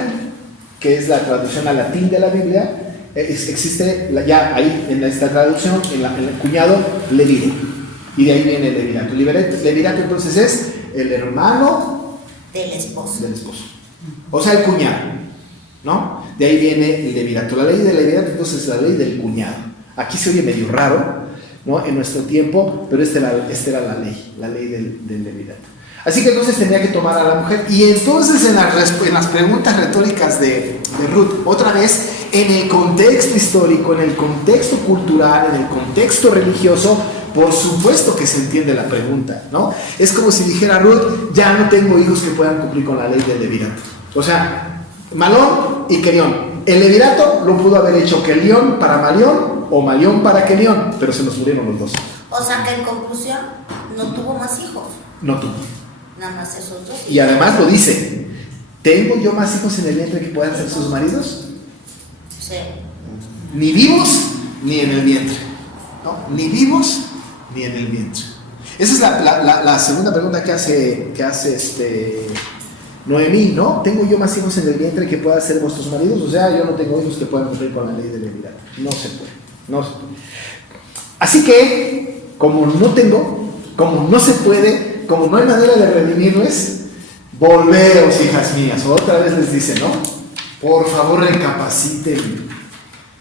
que es la traducción al latín de la Biblia, existe ya ahí en esta traducción, en el cuñado, levire, y de ahí viene el levirato. Levirato entonces es el hermano del esposo. O sea, el cuñado, ¿no? De ahí viene el levirato. La ley del levirato entonces es la ley del cuñado. Aquí se oye medio raro, ¿no? En nuestro tiempo, pero esta era la ley del levirato. Así que entonces tenía que tomar a la mujer. Y entonces en las preguntas retóricas de Ruth, otra vez, en el contexto histórico, en el contexto cultural, en el contexto religioso, por supuesto que se entiende la pregunta, ¿no? Es como si dijera Ruth, ya no tengo hijos que puedan cumplir con la ley del levirato. O sea, Malón y Kelión. El levirato lo pudo haber hecho Kelión para Malión o Malión para Kelión, pero se nos murieron los dos. O sea que en conclusión no tuvo más hijos. No tuvo. Nada más esos dos. Y además lo dice, ¿tengo yo más hijos en el vientre que puedan ser sus maridos? Sí. Ni vivos ni en el vientre, ¿no? Ni vivos, ni en el vientre. Esa es la segunda pregunta que hace Noemí, ¿no? ¿Tengo yo más hijos en el vientre que puedan ser vuestros maridos? O sea, yo no tengo hijos que puedan cumplir con la ley de legalidad. No se puede, no se puede. Así que, como no tengo, como no se puede, como no hay manera de redimirles, volveos, hijas mías. Otra vez les dice, ¿no? Por favor, recapaciten,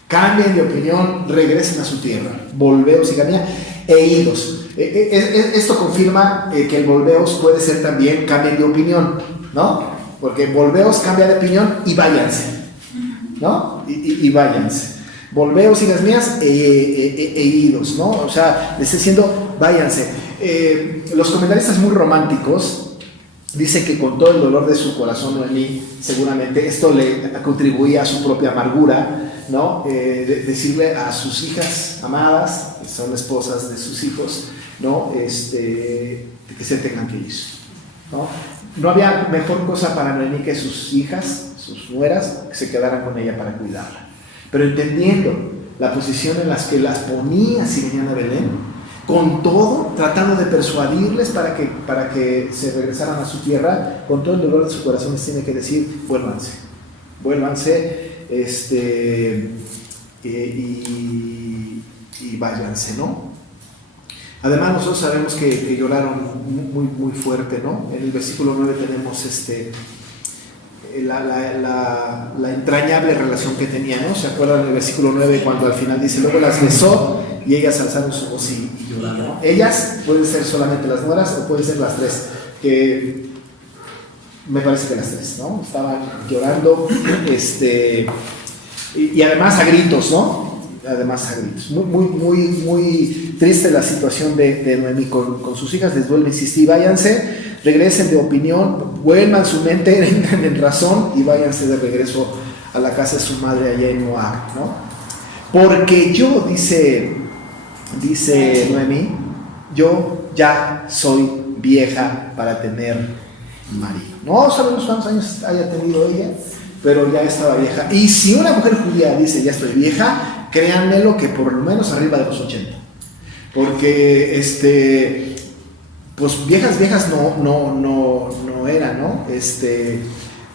cambien de opinión, regresen a su tierra. Volveos, hijas mías, e idos. Esto confirma que el volveos puede ser también cambien de opinión, ¿no? Porque volveos cambia de opinión y váyanse, ¿no? Y váyanse. Volveos, hijas mías, e idos, ¿no? O sea, le está diciendo, váyanse. Los comentaristas muy románticos dicen que con todo el dolor de su corazón, Noemí, seguramente esto le contribuía a su propia amargura, ¿no? Decirle a sus hijas amadas, que son esposas de sus hijos, ¿no? Que se tengan que ir, ¿no? No había mejor cosa para Noemí que sus hijas, sus nueras, que se quedaran con ella para cuidarla. Pero entendiendo la posición en la que las ponía si venían a Belén, con todo, tratando de persuadirles para que se regresaran a su tierra, con todo el dolor de su corazón les tiene que decir, vuélvanse, y váyanse, ¿no? Además nosotros sabemos que lloraron muy, muy fuerte, ¿no? En el versículo 9 tenemos la entrañable relación que tenían, ¿no? ¿Se acuerdan del versículo 9 cuando al final dice, luego las besó y ellas alzaron su voz y lloraron, ¿no? Ellas pueden ser solamente las nueras o pueden ser las tres, que me parece que las tres, ¿no? Estaban llorando, y además a gritos, ¿no? Además a gritos. Muy, muy, muy, muy triste la situación de Noemí con sus hijas. Les vuelve a insistir, váyanse, regresen de opinión, vuelvan su mente en razón y váyanse de regreso a la casa de su madre allá en Moab, ¿no? Porque yo, dice Noemí, yo ya soy vieja para tener marido. No sabemos cuántos años haya tenido ella, pero ya estaba vieja. Y si una mujer judía dice ya estoy vieja, créanmelo que por lo menos arriba de los 80. Porque pues viejas no eran, ¿no?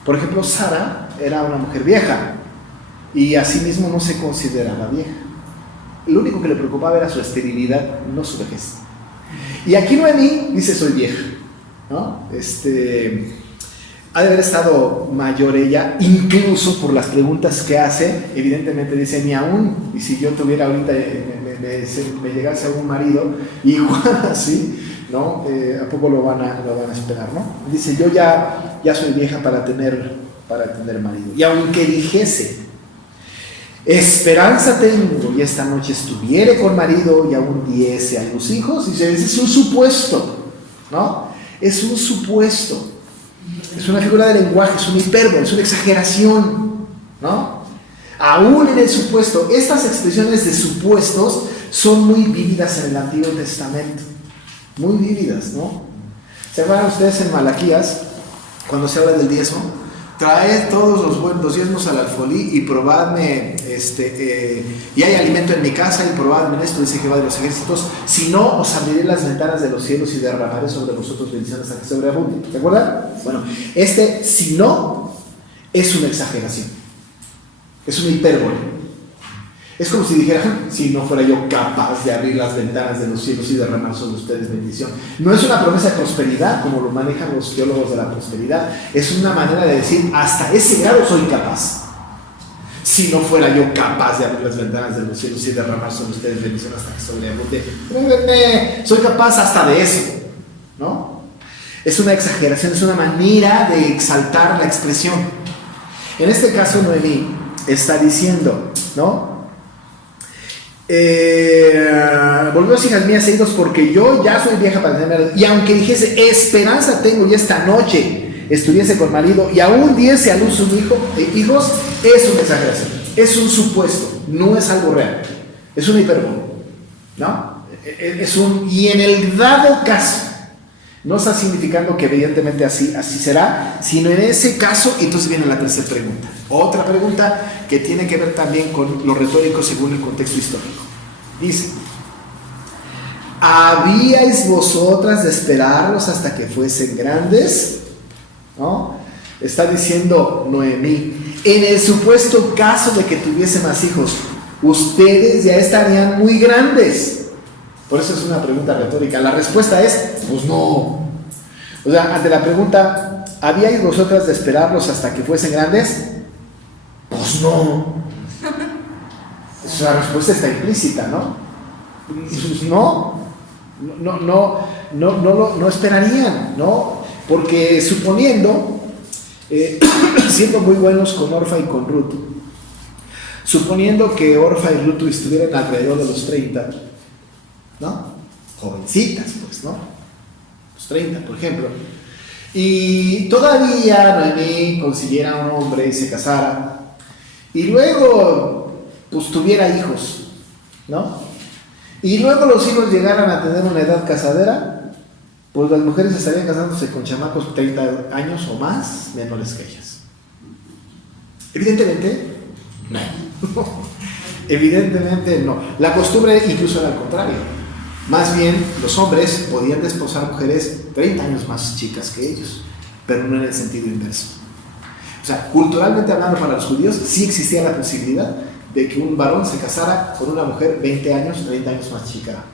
Por ejemplo, Sara era una mujer vieja y asimismo no se consideraba vieja. Lo único que le preocupaba era su esterilidad, no su vejez. Y aquí Noemí dice soy vieja, ¿no? Ha de haber estado mayor ella, incluso por las preguntas que hace. Evidentemente dice, ni aún, y si yo tuviera ahorita, me llegase algún marido, igual así, ¿no? ¿A poco lo van a esperar, no? Dice, yo ya soy vieja para tener marido. Y aunque dijese, esperanza tengo y esta noche estuviere con marido y aún diese a los hijos, dice, es un supuesto, ¿no? Es un supuesto. Es una figura de lenguaje, es una hipérbole, es una exageración, ¿no? Aún en el supuesto, estas expresiones de supuestos son muy vívidas en el Antiguo Testamento, muy vívidas, ¿no? ¿Se acuerdan ustedes en Malaquías, cuando se habla del diezmo? Traed todos los diezmos al alfolí y probadme, y hay alimento en mi casa y probadme en esto, dice Jehová de los ejércitos, si no, os abriré las ventanas de los cielos y derramaré sobre vosotros bendiciones hasta que sobreabunde. ¿Se acuerdan? Bueno, si no, es una exageración, es una hipérbole. Es como si dijeran, si no fuera yo capaz de abrir las ventanas de los cielos y derramar sobre ustedes bendición. No es una promesa de prosperidad, como lo manejan los teólogos de la prosperidad. Es una manera de decir, hasta ese grado soy capaz. Si no fuera yo capaz de abrir las ventanas de los cielos y derramar sobre ustedes bendición hasta que sobreabunde. Soy capaz hasta de eso, ¿no? Es una exageración, es una manera de exaltar la expresión. En este caso, Noemí está diciendo, ¿no? Volveos, hijas mías, seguidos, porque yo ya soy vieja para tener marido. Y aunque dijese, esperanza tengo y esta noche estuviese con marido y aún diese a luz un hijos, es una exageración, es un supuesto, no es algo real, es una hipérbole, ¿no? Y en el dado caso No está significando que evidentemente así será, sino en ese caso, entonces viene la tercera pregunta. Otra pregunta que tiene que ver también con lo retórico según el contexto histórico. Dice: ¿habíais vosotras de esperarlos hasta que fuesen grandes? ¿No? Está diciendo Noemí, en el supuesto caso de que tuviese más hijos, ustedes ya estarían muy grandes. Por eso es una pregunta retórica. La respuesta es, pues no. O sea, ante la pregunta, ¿habíais vosotras de esperarlos hasta que fuesen grandes? Pues no. La respuesta está implícita, ¿no? Pues no esperarían, ¿no? Porque suponiendo, siendo muy buenos con Orfa y con Ruth, suponiendo que Orfa y Ruth estuvieran alrededor de los 30, ¿no? Jovencitas, pues, ¿no? Los 30, por ejemplo. Y todavía Noemí consiguiera un hombre y se casara. Y luego, pues, tuviera hijos, ¿no? Y luego los hijos llegaran a tener una edad casadera, pues las mujeres estarían casándose con chamacos 30 años o más menores que ellas. Evidentemente, no. Evidentemente no. La costumbre incluso era al contrario. Más bien, los hombres podían desposar mujeres 30 años más chicas que ellos, pero no en el sentido inverso. O sea, culturalmente hablando para los judíos, sí existía la posibilidad de que un varón se casara con una mujer 20 años, 30 años más chica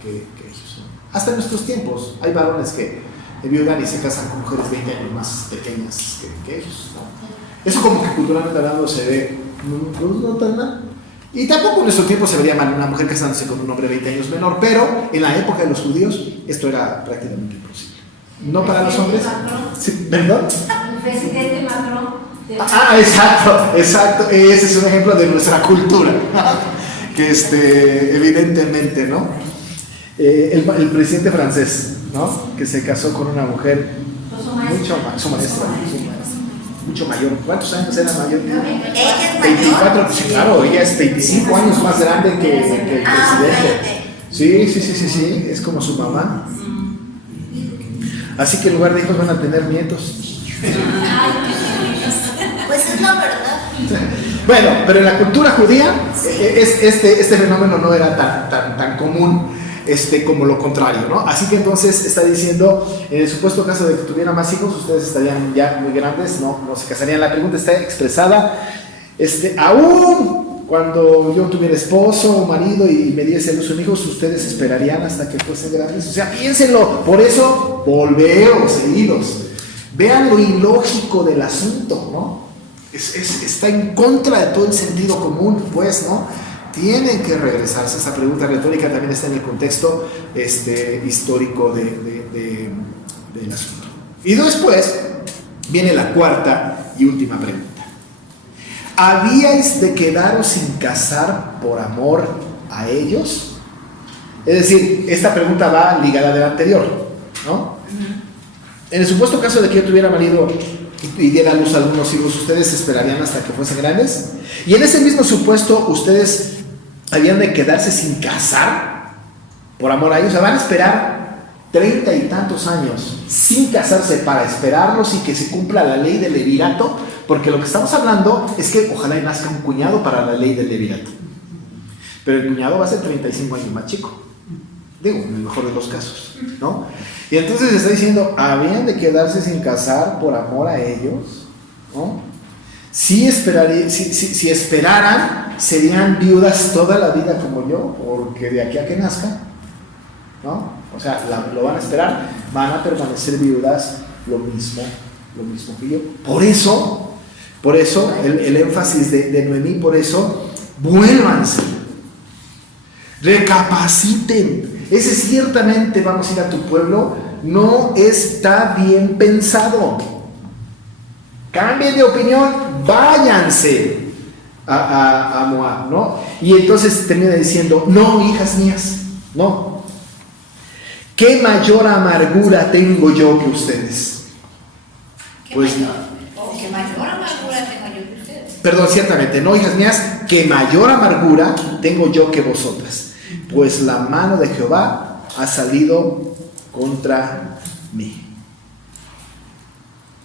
que ellos, ¿no? Hasta en nuestros tiempos hay varones que viudan y se casan con mujeres 20 años más pequeñas que ellos, ¿no? Eso como que culturalmente hablando se ve no tan mal. Y tampoco en nuestro tiempo se vería mal una mujer casándose con un hombre 20 años menor, pero en la época de los judíos esto era prácticamente imposible. No para los hombres. Sí, ¿perdón? El presidente Macron. Exacto. Ese es un ejemplo de nuestra cultura. Que evidentemente, ¿no? El presidente francés, ¿no? Que se casó con una mujer mucho mayor. ¿Cuántos años era mayor? Ella es 24, mayor. sí, claro, ella es 25 años más grande que el presidente. Sí, es como su mamá. Así que en lugar de hijos van a tener nietos. Pues es la verdad. Bueno, pero en la cultura judía este fenómeno no era tan común como lo contrario, ¿no? Así que entonces está diciendo, en el supuesto caso de que tuviera más hijos, ustedes estarían ya muy grandes, no se casarían. La pregunta está expresada, aún cuando yo tuviera esposo o marido y me diese luz un hijo, ustedes esperarían hasta que fuesen grandes. O sea, piénsenlo. Por eso, volveos seguidos. Vean lo ilógico del asunto, ¿no? Está en contra de todo el sentido común, pues, ¿no? Tienen que regresarse. Esa pregunta retórica también está en el contexto histórico del asunto. Y después viene la cuarta y última pregunta. ¿Habíais de quedaros sin casar por amor a ellos? Es decir, esta pregunta va ligada a la anterior, ¿no? En el supuesto caso de que yo tuviera marido y diera a luz a algunos hijos, ¿ustedes esperarían hasta que fuesen grandes? Y en ese mismo supuesto, ¿ustedes habían de quedarse sin casar por amor a ellos? O sea, van a esperar 30 y tantos años sin casarse para esperarlos y que se cumpla la ley del levirato, porque lo que estamos hablando es que ojalá nazca un cuñado para la ley del levirato, pero el cuñado va a ser 35 años más chico, digo, en el mejor de los casos, ¿no? Y entonces está diciendo, ¿habían de quedarse sin casar por amor a ellos? ¿No? Si esperaran, serían viudas toda la vida como yo, porque de aquí a que nazca, ¿no? O sea, lo van a esperar, van a permanecer viudas lo mismo que yo. Por eso el énfasis de Noemí, por eso, vuélvanse, recapaciten. Ese ciertamente, vamos a ir a tu pueblo, no está bien pensado. Cambien de opinión, váyanse a Moab, ¿no? Y entonces termina diciendo, no, hijas mías, no. ¿Qué mayor amargura tengo yo que ustedes? ¿Qué mayor amargura tengo yo que ustedes? Perdón, ciertamente, no, hijas mías, que mayor amargura tengo yo que vosotras, pues la mano de Jehová ha salido contra mí.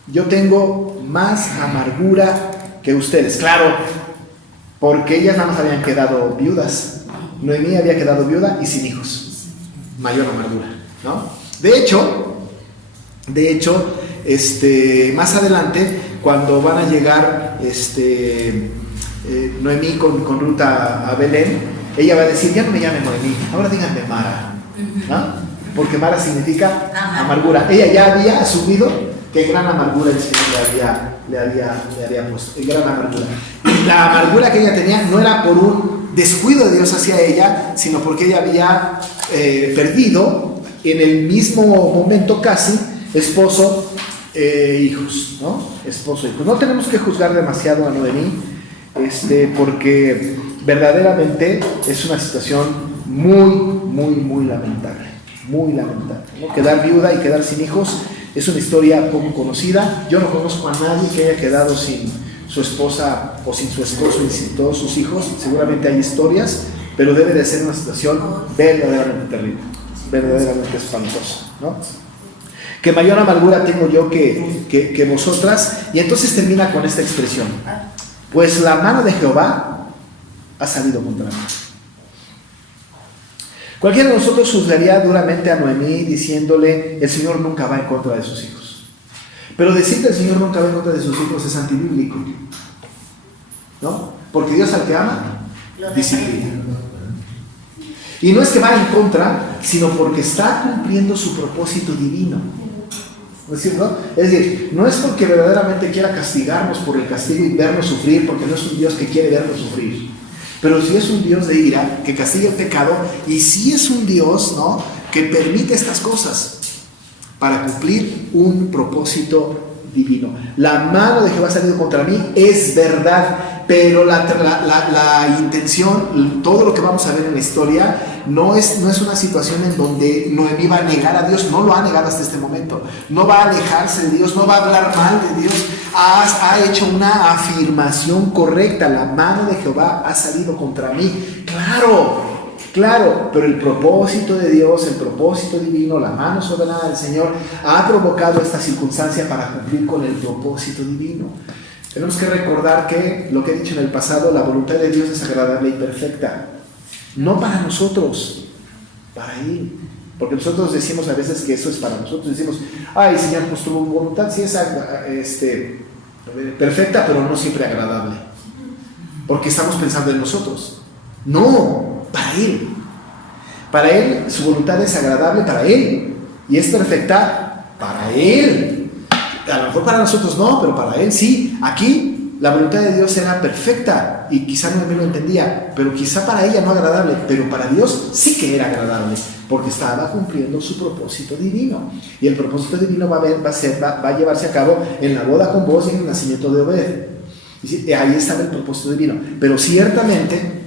Yo tengo más amargura que ustedes. Claro, porque ellas nada más habían quedado viudas. Noemí había quedado viuda y sin hijos. Mayor amargura, ¿no? De hecho, más adelante, cuando van a llegar Noemí con Ruth a Belén, ella va a decir, ya no me llamen Noemí, ahora díganme Mara, ¿no? Porque Mara significa amargura. Ella ya había asumido que gran amargura el Señor le había puesto, gran amargura. Y la amargura que ella tenía no era por un descuido de Dios hacia ella, sino porque ella había perdido en el mismo momento casi esposo, hijos, ¿no? Esposo, hijos. No tenemos que juzgar demasiado a Noemí, porque verdaderamente es una situación muy lamentable, ¿no? Quedar viuda y quedar sin hijos es una historia poco conocida. Yo no conozco a nadie que haya quedado sin su esposa o sin su esposo y sin todos sus hijos. Seguramente hay historias, pero debe de ser una situación verdaderamente terrible, verdaderamente espantosa, ¿no? Que mayor amargura tengo yo que vosotras. Y entonces termina con esta expresión: pues la mano de Jehová ha salido contra mí. Cualquiera de nosotros juzgaría duramente a Noemí diciéndole, el Señor nunca va en contra de sus hijos. Pero decir que el Señor nunca va en contra de sus hijos es antibíblico, ¿no? Porque Dios al que ama, disciplina. Y no es que va en contra, sino porque está cumpliendo su propósito divino. ¿No es cierto? Es decir, no es porque verdaderamente quiera castigarnos por el castigo y vernos sufrir, porque no es un Dios que quiere vernos sufrir. Pero sí es un Dios de ira, que castiga el pecado, y sí es un Dios, ¿no?, que permite estas cosas para cumplir un propósito divino. La mano de Jehová ha salido contra mí, es verdad, pero la intención, todo lo que vamos a ver en la historia, no es una situación en donde Noemí va a negar a Dios. No lo ha negado hasta este momento, no va a alejarse de Dios, no va a hablar mal de Dios. Ha hecho una afirmación correcta: la mano de Jehová ha salido contra mí. Claro, pero el propósito de Dios, el propósito divino, la mano soberana del Señor ha provocado esta circunstancia para cumplir con el propósito divino. Tenemos que recordar que, lo que he dicho en el pasado, la voluntad de Dios es agradable y perfecta. No para nosotros, para Él. Porque nosotros decimos a veces que eso es para nosotros. Decimos, ay Señor, pues tu voluntad sí es perfecta, pero no siempre agradable. Porque estamos pensando en nosotros. No, para Él. Para Él, su voluntad es agradable para Él. Y es perfecta para Él. A lo mejor para nosotros no, pero para Él sí. Aquí la voluntad de Dios era perfecta y quizá no me lo entendía, pero quizá para ella no agradable, pero para Dios sí que era agradable, porque estaba cumpliendo su propósito divino. Y el propósito divino va a llevarse a cabo en la boda con Boaz y en el nacimiento de Obed. Y ahí estaba el propósito divino. Pero ciertamente,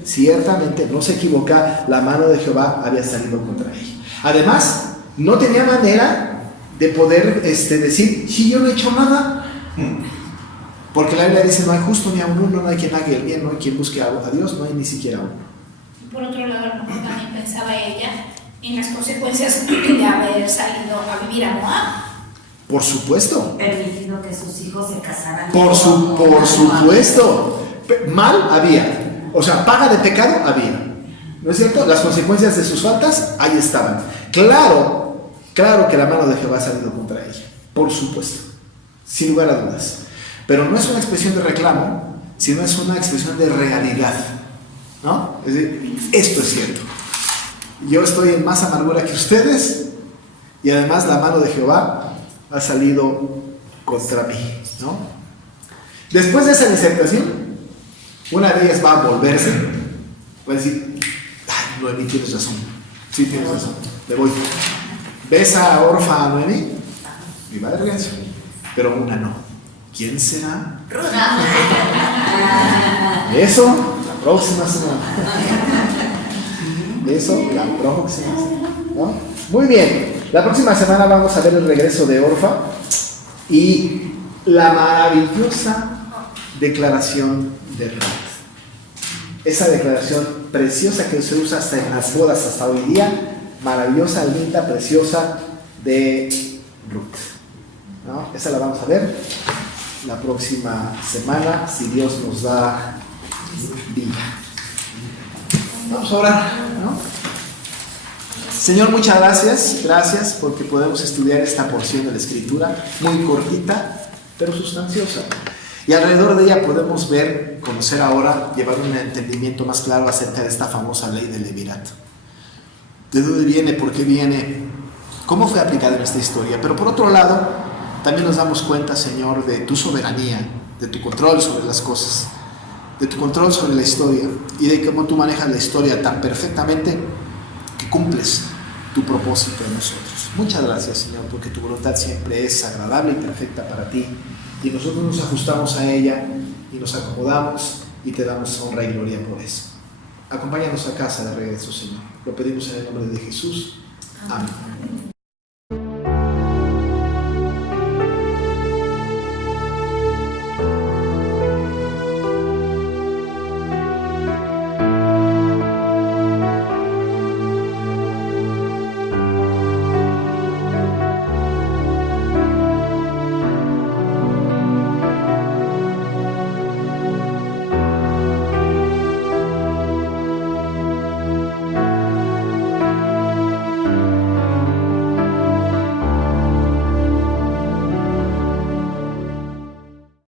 no se equivoca, la mano de Jehová había salido contra ella. Además, no tenía manera de poder decir, si yo no he hecho nada, porque la Biblia dice, no hay justo ni a uno, no hay quien haga el bien, no hay quien busque a Dios, no hay ni siquiera uno. Por otro lado, a lo mejor también pensaba ella en las consecuencias de haber salido a vivir a Moab. Por supuesto. Permitido que sus hijos se casaran. Por supuesto. Mal había, o sea, paga de pecado había, ¿no es cierto? Las consecuencias de sus faltas ahí estaban. Claro que la mano de Jehová ha salido contra ella, por supuesto, sin lugar a dudas. Pero no es una expresión de reclamo, sino es una expresión de realidad, ¿no? Es decir, esto es cierto. Yo estoy en más amargura que ustedes, y además la mano de Jehová ha salido contra mí, ¿no? Después de esa disertación, una de ellas va a volverse, va a decir, ay, Noemí, tienes razón, sí tienes razón, me voy. Besa a Orfa a Noemí y va de regreso, pero una no. ¿Quién será? Eso, la próxima semana. Eso, la próxima semana, ¿no? Muy bien, la próxima semana vamos a ver el regreso de Orfa y la maravillosa declaración de Ruth. Esa declaración preciosa que se usa hasta en las bodas hasta hoy día, maravillosa, linda, preciosa de Ruth, ¿no? Esa la vamos a ver la próxima semana, si Dios nos da vida. Vamos a orar, ¿no? Señor, muchas gracias porque podemos estudiar esta porción de la Escritura, muy cortita, pero sustanciosa. Y alrededor de ella podemos ver, conocer ahora, llevar un entendimiento más claro acerca de esta famosa ley del levirato. ¿De dónde viene? ¿Por qué viene? ¿Cómo fue aplicada en esta historia? Pero por otro lado, también nos damos cuenta, Señor, de tu soberanía, de tu control sobre las cosas, de tu control sobre la historia y de cómo tú manejas la historia tan perfectamente que cumples tu propósito en nosotros. Muchas gracias, Señor, porque tu voluntad siempre es agradable y perfecta para ti. Y nosotros nos ajustamos a ella y nos acomodamos y te damos honra y gloria por eso. Acompáñanos a casa de regreso, Señor. Lo pedimos en el nombre de Jesús. Amén.